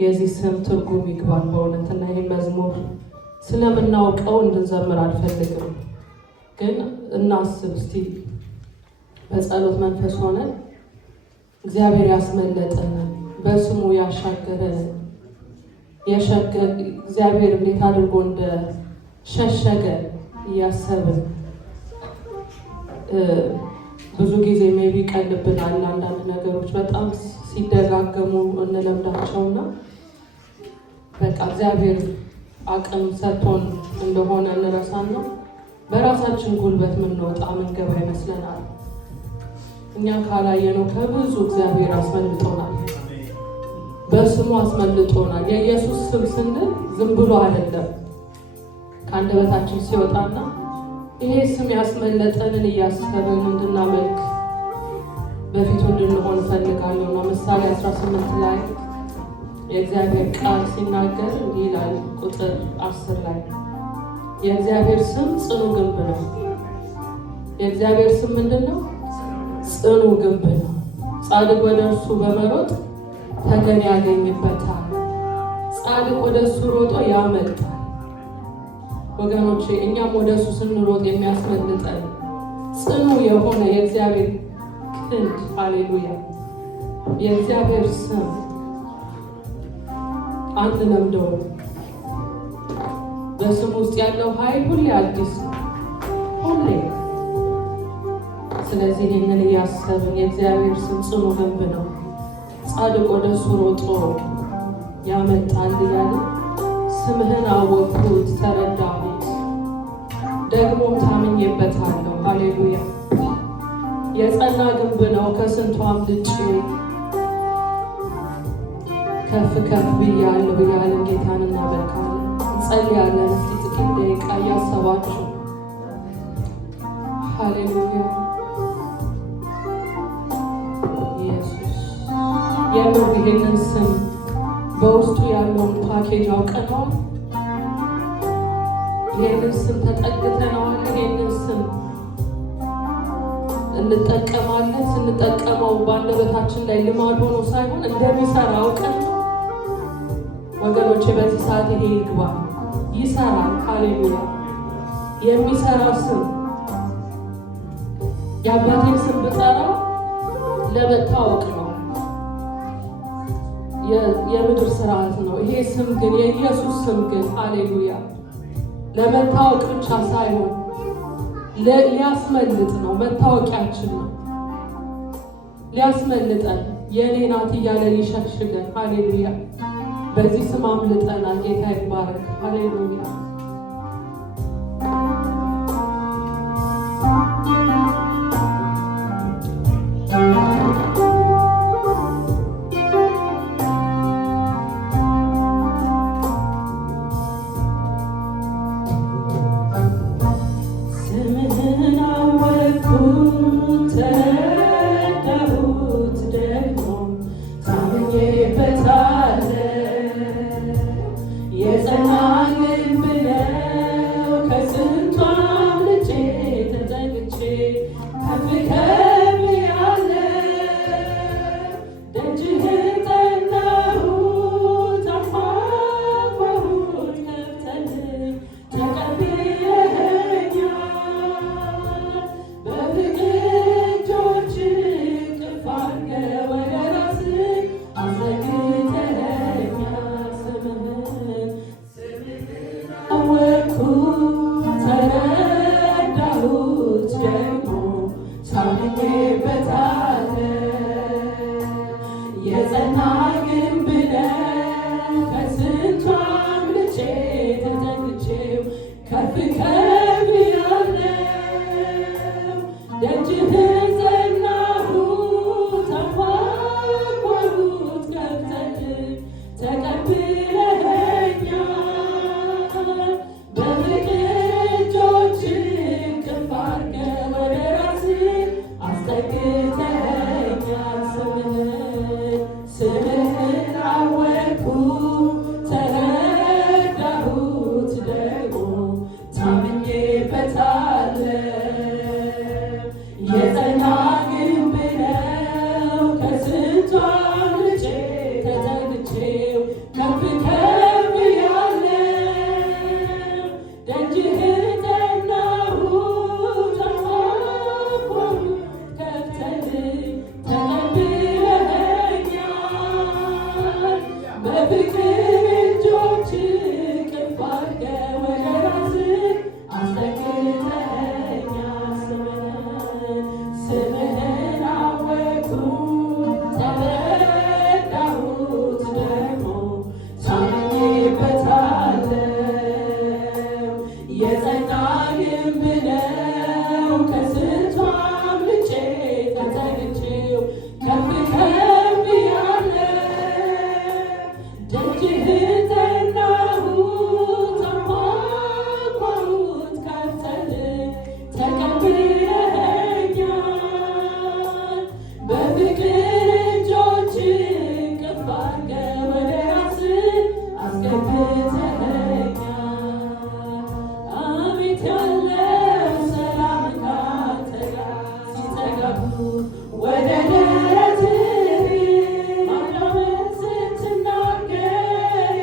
የዚህ ስም ትርጉም ይግባል በእውነትና ይህ መዝሙር ስለምናውቀው እንድንዘምር አልፈልግም። ግን እናስብ እስቲ በጸሎት መንፈስ ሆነን እግዚአብሔር ያስመለጠንን በስሙ ያሻገረንን እግዚአብሔር እንዴት አድርጎ እንደሸሸገን እያሰብን ብዙ ጊዜ ሜቢ ቀልብናል አንዳንድ ነገሮች በጣም ሲደጋገሙ እንለምዳቸውና በቃ እግዚአብሔር አቅም ሰጥቶን እንደሆነ እንረሳና በራሳችን ጉልበት ምንወጣ ምንገባ ይመስለናል። እኛ ካላየነው ከብዙ እግዚአብሔር አስመልጦናል፣ በስሙ አስመልጦናል። የኢየሱስ ስም ስንል ዝም ብሎ አይደለም ከአንደበታችን ሲወጣና ይሄ ስም ያስመለጠንን እያሰብን እንድናመልክ በፊቱ እንድንሆን እፈልጋለሁ ነው። ምሳሌ 18 ላይ የእግዚአብሔር ቃል ሲናገር እንዲህ ይላል፣ ቁጥር 10 ላይ የእግዚአብሔር ስም ጽኑ ግንብ ነው። የእግዚአብሔር ስም ምንድን ነው? ጽኑ ግንብ ነው። ጻድቅ ወደ እርሱ በመሮጥ ተገን ያገኝበታል። ጻድቅ ወደ እሱ ሮጦ ያመልጣል። ወገኖቼ እኛም ወደ እሱ ስንሮጥ የሚያስመልጠን ጽኑ የሆነ የእግዚአብሔር ክንድ፣ ሃሌሉያ፣ የእግዚአብሔር ስም አንለምደውም። በስሙ ውስጥ ያለው ኃይል ሁሌ አዲስ ነው፣ ሁሌ። ስለዚህ ይህንን እያሰብን የእግዚአብሔር ስም ጽኑ ግንብ ነው፣ ጻድቅ ወደ እሱ ሮጦ ያመልጣል እያለ ስምህን አወቅሁት ተረዳሁት፣ ደግሞም ታምኜበታለሁ። ሃሌሉያ። የጸና ግንብ ነው ከስንቱ አምልጬ ከፍ ከፍ ብያለሁ እያልን ጌታን እናመልካለን፣ እንጸልያለን። እስቲ ጥቂት ደቂቃ እያሰባችሁ ሃሌሉያ። ኢየሱስ የምር ይህንን ስም በውስጡ ያለውን ፓኬጅ አውቀነዋል። ይህንን ስም ተጠግተነዋል። ይህንን ስም እንጠቀማለን። ስንጠቀመው በአንደበታችን ላይ ልማድ ሆኖ ሳይሆን እንደሚሰራ አውቀን ወገኖቼ፣ በዚህ ሰዓት ይሄ ይግባ። ይሰራል። ሃሌሉያ። የሚሰራ ስም የአባቴን ስም ብጠራ ለመታወቅ ነው፣ የምድር ስርዓት ነው። ይሄ ስም ግን የኢየሱስ ስም ግን ሃሌሉያ ለመታወቅ ብቻ ሳይሆን ሊያስመልጥ ነው። መታወቂያችን ነው። ሊያስመልጠን የኔ ናት እያለ ሊሸሽገን። ሃሌሉያ። በዚህ ስም አምልጠናል። ጌታ ይባረክ። ሃሌሉያ። የጸና ግንብ ነው በፍቅር እጆች ቅፍ አድርገህ ወደ ራስህ አስጠግተኸኛል። ስምህን አወቅሁት ተረዳሁት ደግሞ ታምኜበታለሁ። የጸና ግንብ ነው ከስንቱ አምልጬ ተጠግቼው ከፍ ከፍ ብያለሁ። ደጅህን ጠናሁት አንኳኳሁት ከፍተህ ተቀብለኸኛል። በፍቅር እጆች ቅፍ አድርገህ ወደ ራስህ አስገብተኸኛል። አቤት ያለው ሰላም ካንተ ጋር ሲጠጋጉ ወደ ደረትህ ማዳመጥ ስትናገር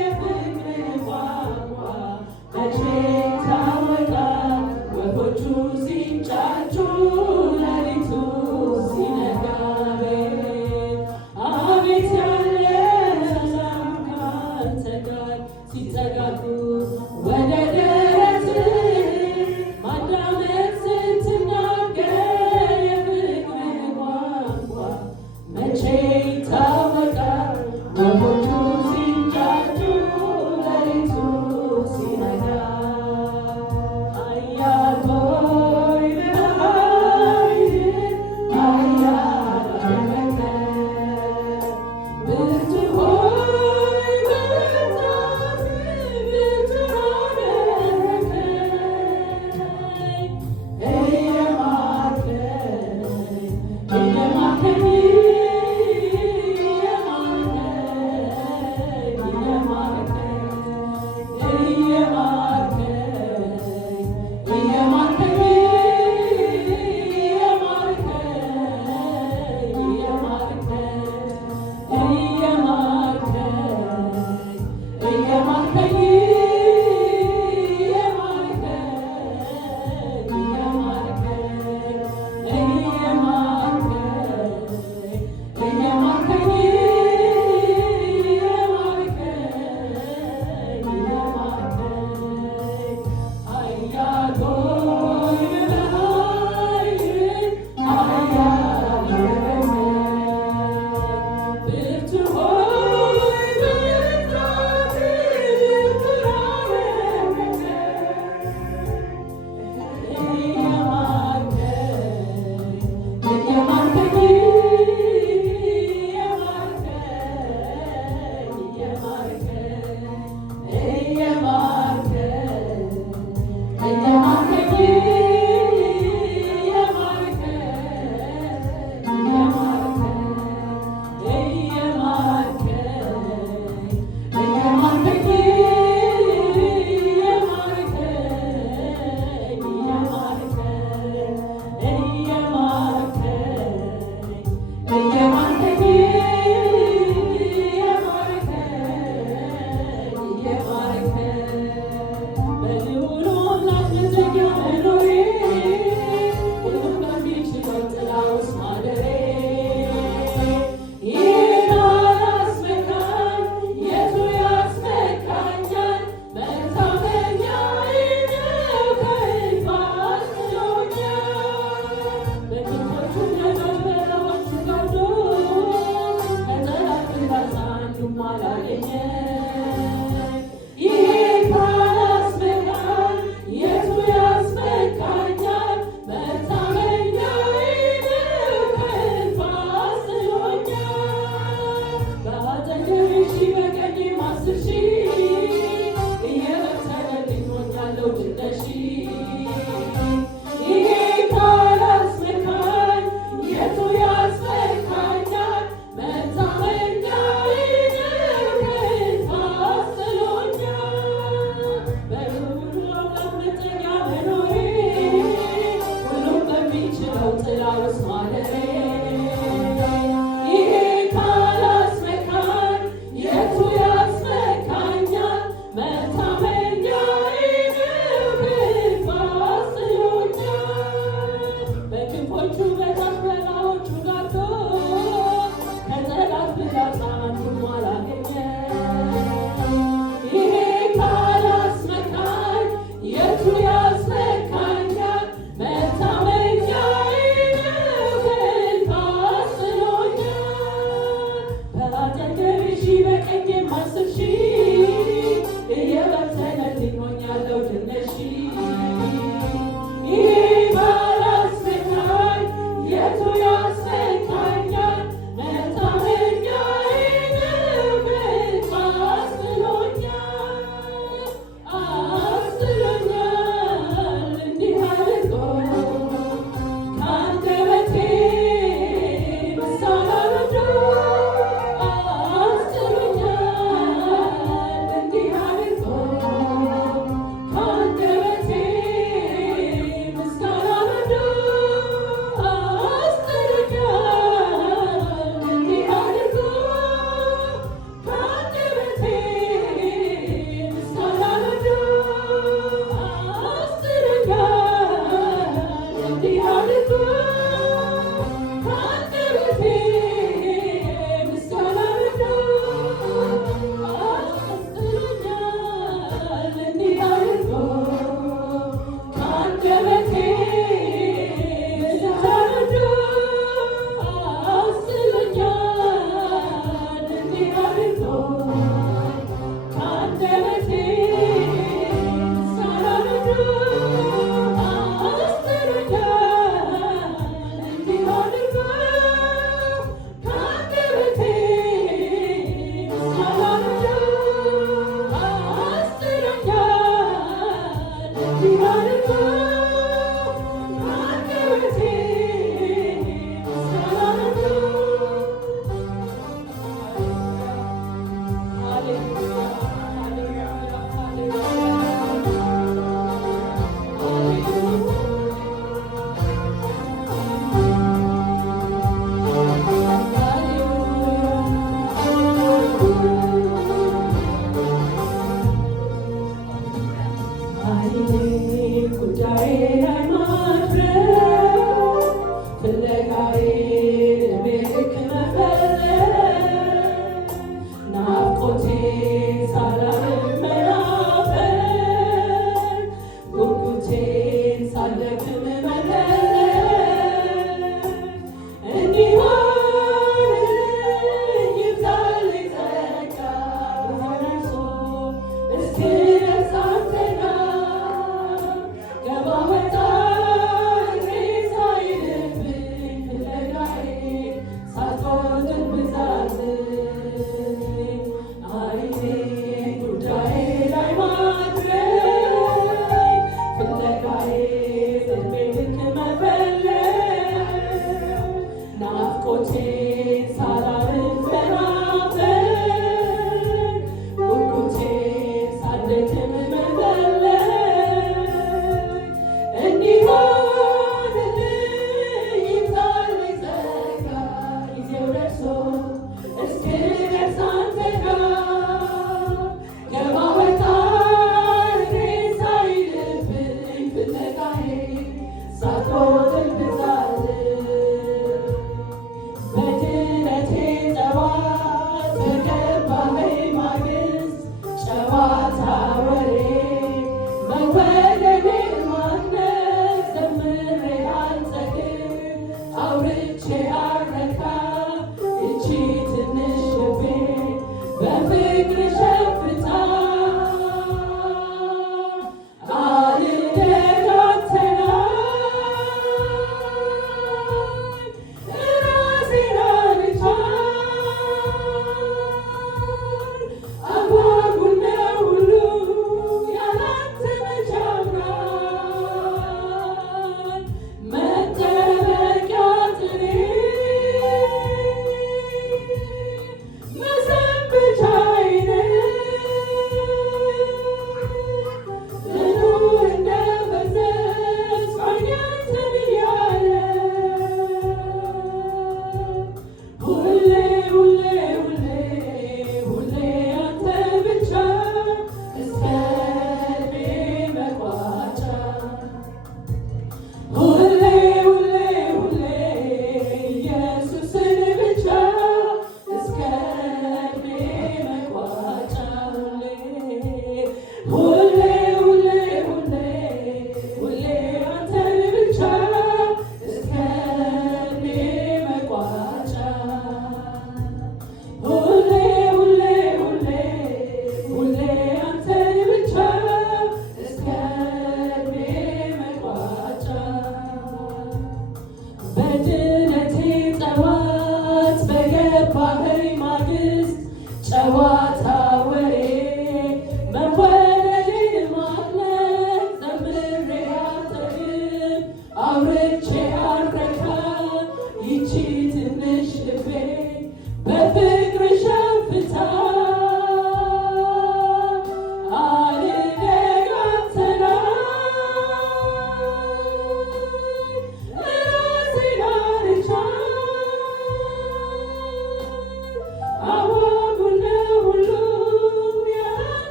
Behind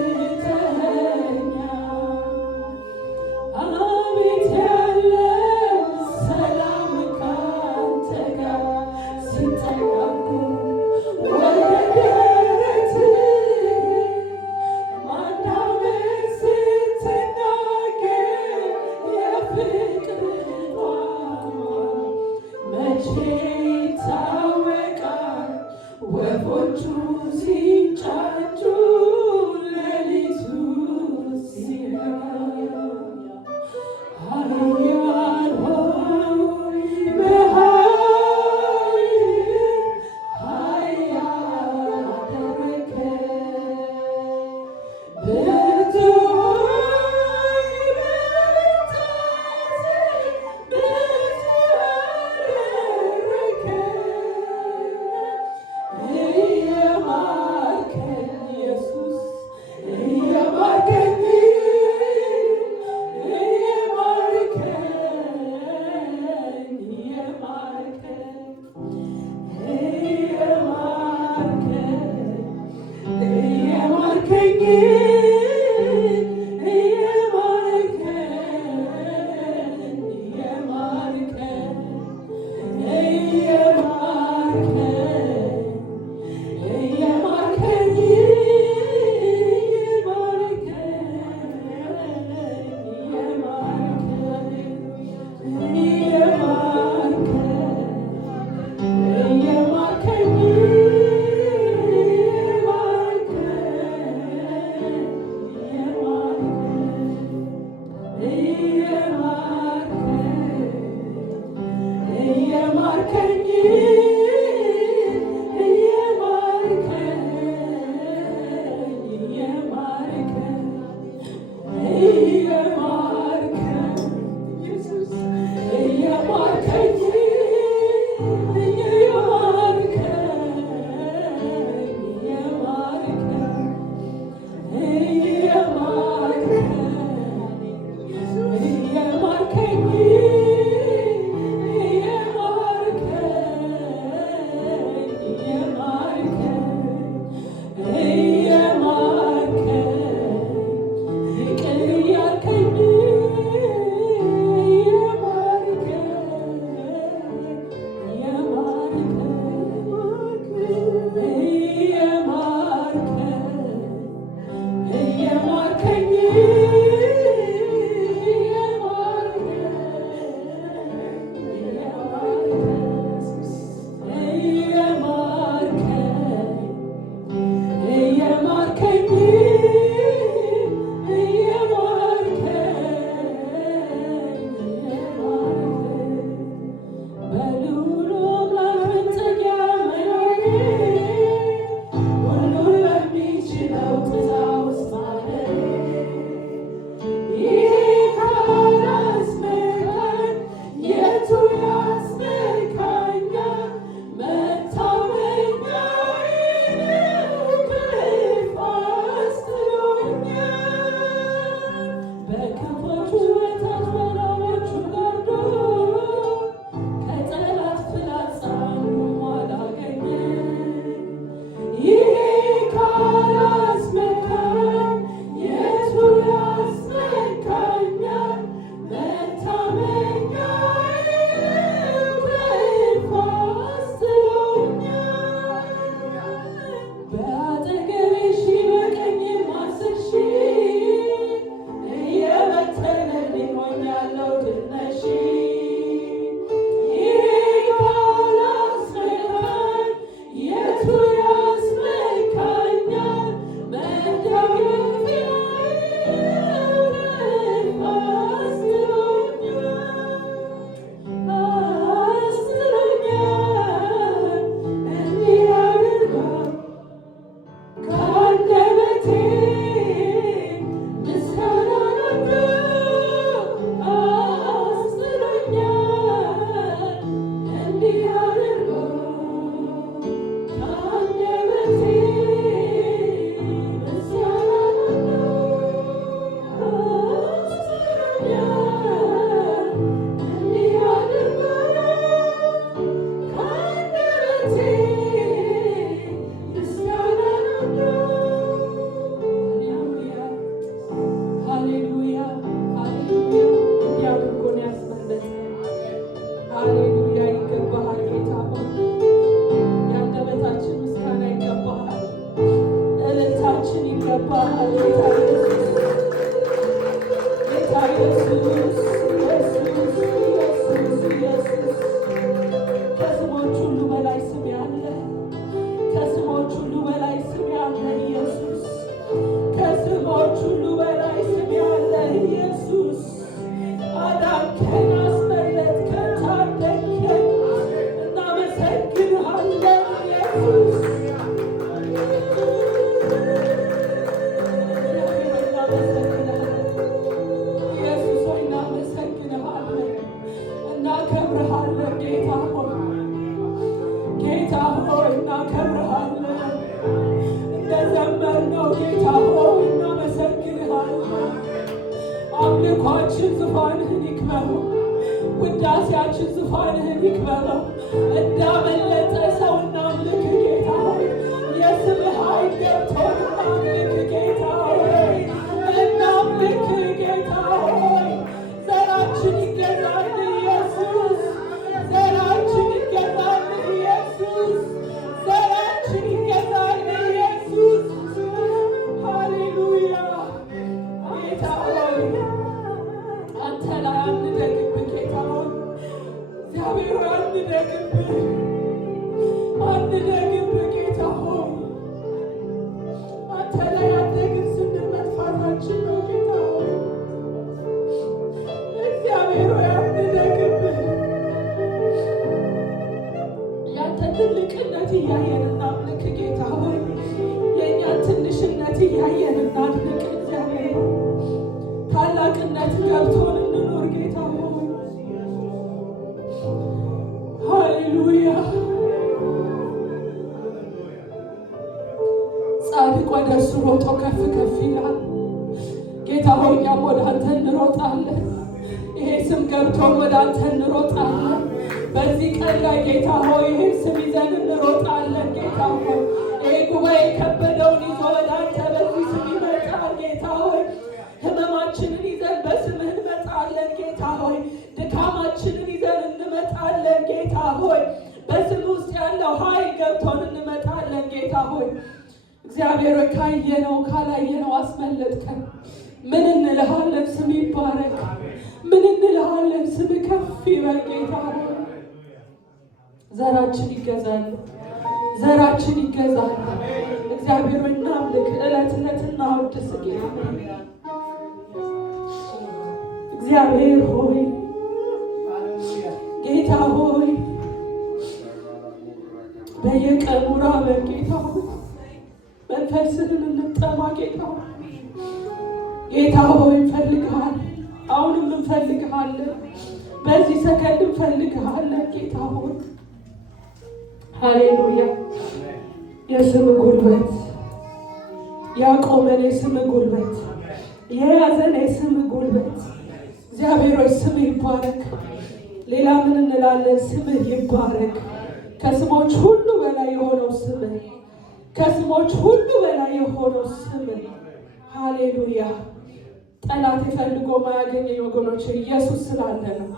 አስጠግተኸኛል ከስሞች ሁሉ በላይ ስም ያለ፣ ከስሞች ሁሉ በላይ ስም ያለ ኢየሱስ፣ ከስሞች ሁሉ በላይ ስም ያለ ኢየሱስ። አዳንከን፣ አስመለጥከን፣ ታደግከን፣ እናመሰግንሃለን ኢየሱስ። እናከብርሃለን ጌታ ሆይ፣ ጌታ ሆይ እናከብርሃለን። እንደዘመርነው ጌታ ሆይ እናመሰግንሃለን። አምልኳችን ዙፋንህን ይክበበው፣ ውዳሴያችን ዙፋንህን ይክበበው። እንዳመለጠ ሰው እናምልክ ጌታ ሆይ፣ የስምህ ኃይል ገብቶን እናምልክ ጌታ ሆይ፣ እናምልክ ጌታ ሆይ። ዘራችን ይገዛል ኢየሱስ፣ ዘራችን ይገዛል ኢየሱስ፣ ዘራችን ይገዛል ኢየሱስ። ሃሌሉያ ጌታ ሆይ፣ አንተ ላይ አንደግብህ ጌታ ሆይ፣ እግዚአብሔር ሆይ አንደግብህ፣ አንደግብህ ጌታ ሆይ። አንተ ላይ ያደግን ስንል መጥፋታችን ነው ጌታ ሆይ። እግዚአብሔር ሆይ አንደግብህ። ያንተ ትልቅነት እያየን እናምልክ ጌታ ሆይ። የእኛን ትንሽነት እያየን እናድንቅ እግዚአብሔር ሆይ። ታላቅነት ገብቶን እንኖር ጌታ ሆይ። ሃሌሉያ። ጻድቅ ወደ እሱ ሮጦ ከፍ ከፍ ይላል ጌታ ሆይ። እኛም ወደ አንተ እንሮጣለን። ይሄ ስም ገብቶን ወደ አንተ እንሮጣለን። በዚህ ቀን ላይ ጌታ ሆይ ይሄን ስም ይዘን እንሮጣለን ጌታ ሆይ። ይሄ ጉባኤ የከበደውን ይዞ ወደ አንተ በዚህ ስም ይመጣል ጌታ ሆይ። ህመማችንን ይዘን በስምህ እንመጣለን ጌታ ሆይ። ድካማችንን ይዘን እንመጣለን ጌታ ሆይ። በስም ውስጥ ያለው ኃይል ገብቶን እንመጣለን ጌታ ሆይ። እግዚአብሔር ሆይ ካየነው ካላየነው አስመለጥከን። ምን እንልሃለን? ስም ይባረክ። ምን እንልሃለን? ስም ከፍ ይበል ጌታ ሆይ። ዘራችን ይገዛል፣ ዘራችን ይገዛል። እግዚአብሔር ሆይ እናምልክ፣ ዕለት ዕለት እናወድስ ጌታ ሆይ። እግዚአብሔር ሆይ ጌታ ሆይ በየቀኑ ራበን ጌታ ሆይ። መንፈስህን እንጠማ ጌታ ሆይ። ጌታ ሆይ እንፈልግሃለን። አሁንም እንፈልግሃለን። በዚህ ሰከንድ እንፈልግሃለን ጌታ ሆይ። ሃሌሉያ። የስም ጉልበት ያቆመን፣ የስም ጉልበት የያዘን፣ የስም ጉልበት እግዚአብሔር ሆይ ስምህ ይባረክ። ሌላ ምን እንላለን? ስምህ ይባረክ። ከስሞች ሁሉ በላይ የሆነው ስምህ፣ ከስሞች ሁሉ በላይ የሆነው ስምህ። ሃሌሉያ። ጠላት የፈልጎ ማያገኘኝ ወገኖች ኢየሱስ ስላለ ነው።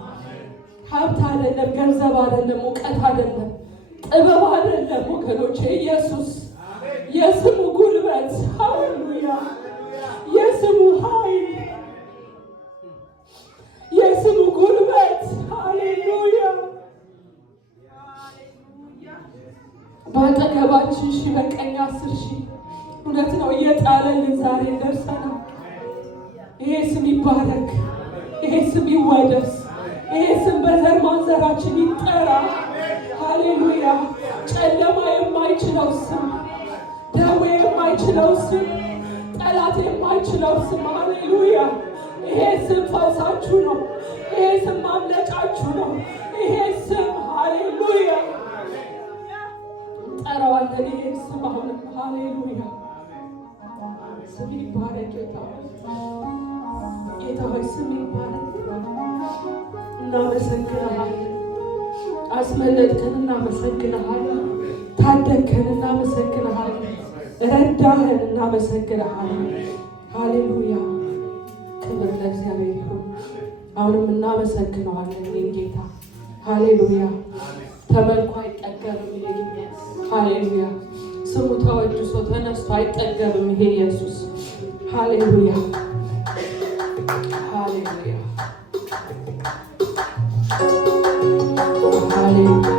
ሀብት አይደለም፣ ገንዘብ አይደለም፣ እውቀት አይደለም፣ ጥበብ አይደለም ወገኖች፣ ኢየሱስ የስሙ ጉልበት። ሃሌሉያ። የስሙ ኃይል፣ የስሙ ጉልበት። ሃሌሉያ። በአጠገባችን ሺህ በቀኝ 10 ሺህ እውነት ነው እየጣለልን ዛሬ ደርሰናል። ይሄ ስም ይባረክ፣ ይሄ ስም ይወደስ፣ ይሄ ስም በዘር ማንዘራችን ይጠራ። ሃሌሉያ። ጨለማ የማይችለው ስም፣ ደዌ የማይችለው ስም፣ ጠላት የማይችለው ስም። ሃሌሉያ። ይሄ ስም ፈውሳችሁ ነው። ይሄ ስም ማምለጫችሁ ነው። ይሄ ስም ሃሌሉያ ጠራዋለን። ይሄን ስም አሁንም ሃሌሉያ። ስም ይባረክ ጌታ ሆይ፣ ጌታ ሆይ ስም ይባረክ። እናመሰግንሃለን። አስመለጥከን፣ እናመሰግንሃለን። ታደግከን፣ እናመሰግንሃለን። ረዳህን፣ እናመሰግንሃለን። ሃሌሉያ። ክብር ለእግዚአብሔር ይሁን። አሁንም እናመሰግነዋለን ይህን ጌታ። ሃሌሉያ። ተመልኮ አይጠገብም ይሄ ጌታ። ሃሌሉያ። ስሙ ተወድሶ ተነስቶ አይጠገብም ይሄ ኢየሱስ። ሃሌሉያ። ሃሌሉያ ሃሌሉያ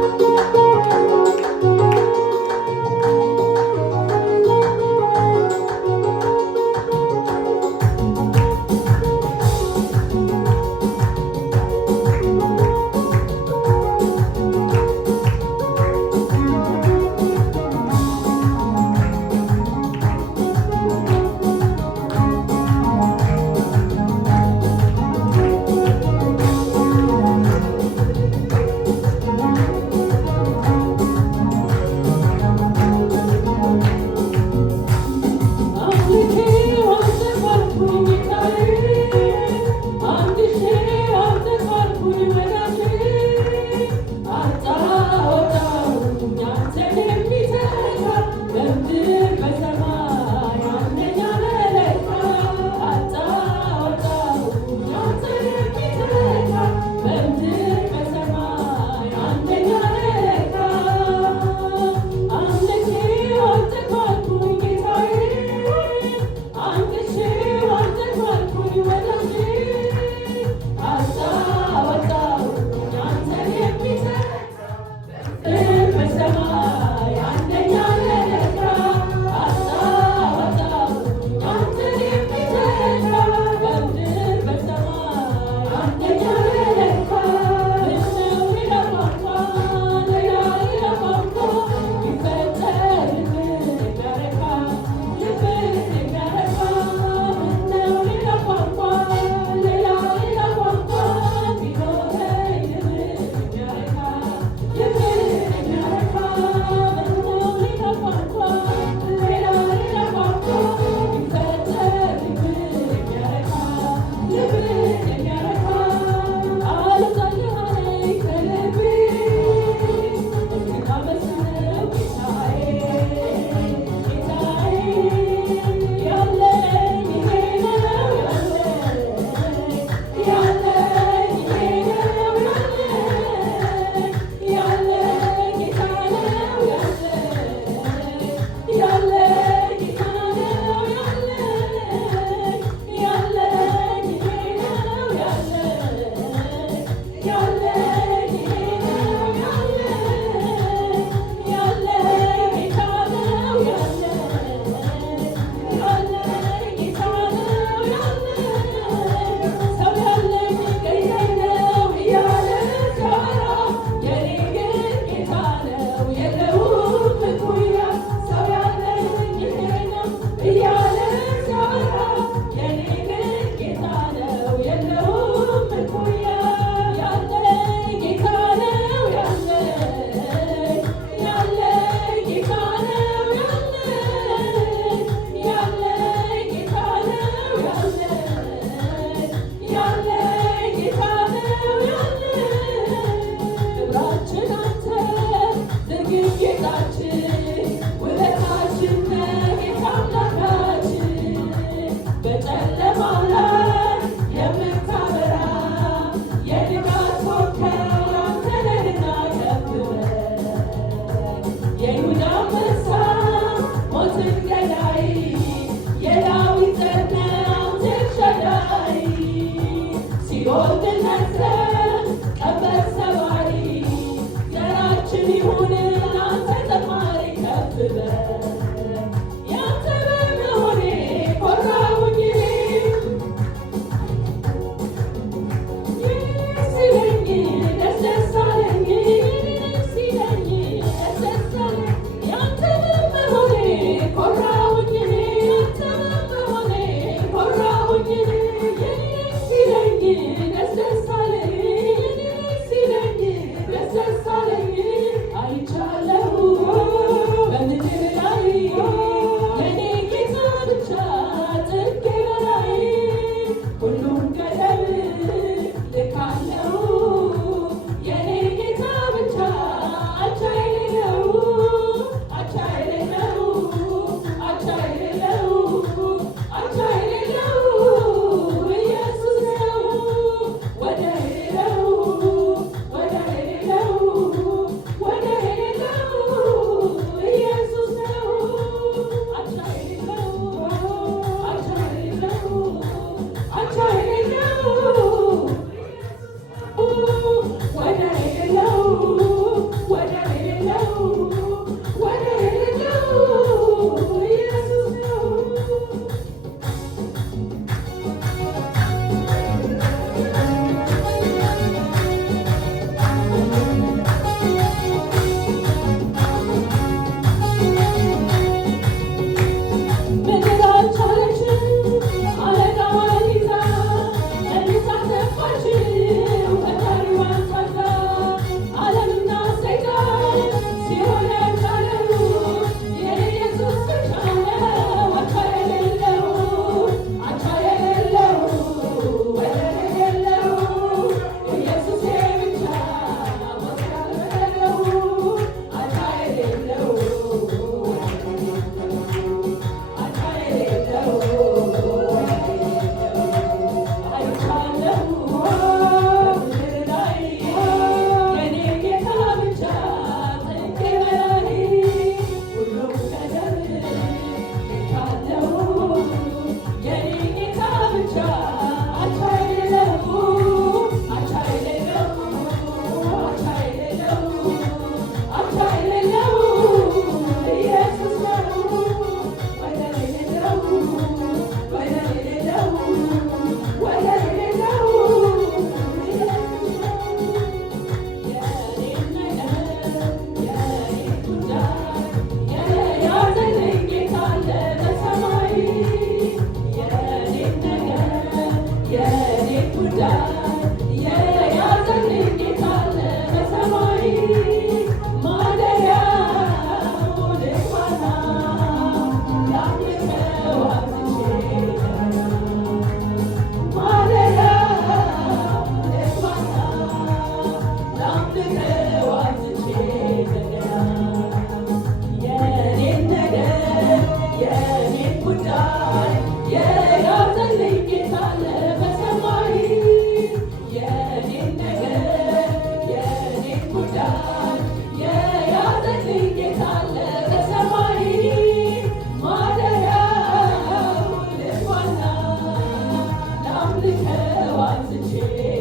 ልከው አትቼ